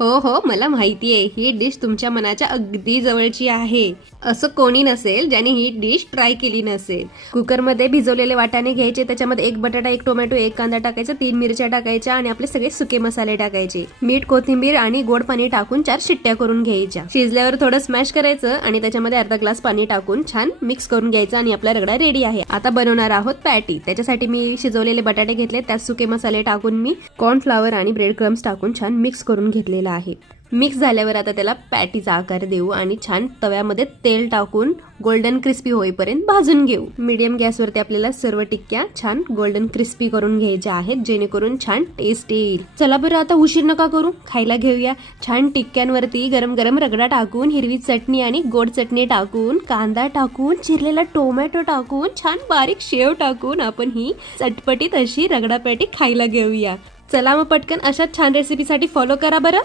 हो हो, मला माहितीये ही डिश तुमच्या मनाच्या अगदी जवळची आहे. असं कोणी नसेल ज्याने ही डिश ट्राय केली नसेल. कुकरमध्ये भिजवलेले वाटाणे घ्यायचे, त्याच्यामध्ये एक बटाटा, एक टोमॅटो, एक कांदा टाकायचा, 3 मिरच्या टाकायच्या आणि आपले सगळे सुके मसाले टाकायचे. मीठ, कोथिंबीर आणि गोड पाणी टाकून 4 शिट्ट्या करून घ्यायच्या. शिजल्यावर थोडं स्मॅश करायचं आणि त्याच्यामध्ये अर्धा ग्लास पाणी टाकून छान मिक्स करून घ्यायचं आणि आपला रगडा रेडी आहे. आता बनवणार आहोत पॅटी. त्याच्यासाठी मी शिजवलेले बटाटे घेतले, त्यात सुके मसाले टाकून मी कॉर्नफ्लॉवर आणि ब्रेड क्रम्स टाकून छान मिक्स करून घेतलेला आहे. मिक्स झाल्यावर आता त्याला पॅटीचा आकार देऊ आणि छान तव्यामध्ये तेल टाकून गोल्डन क्रिस्पी होईपर्यंत भाजून घेऊ. मीडियम गॅसवरती आपल्याला सर्व टिक्क्या छान गोल्डन क्रिस्पी करून घ्यायच्या आहेत, जेणेकरून छान टेस्ट येईल. चला बरं, आता उशीर नका करू, खायला घेऊया. छान टिक्क्यांवरती गरम गरम रगडा टाकून, हिरवी चटणी आणि गोड चटणी टाकून, कांदा टाकून, चिरलेला टोमॅटो टाकून, छान बारीक शेव टाकून आपण ही चटपटीत अशी रगडा पॅटी खायला घेऊया. चला मग पटकन अशा छान रेसिपीसाठी फॉलो करा बरं.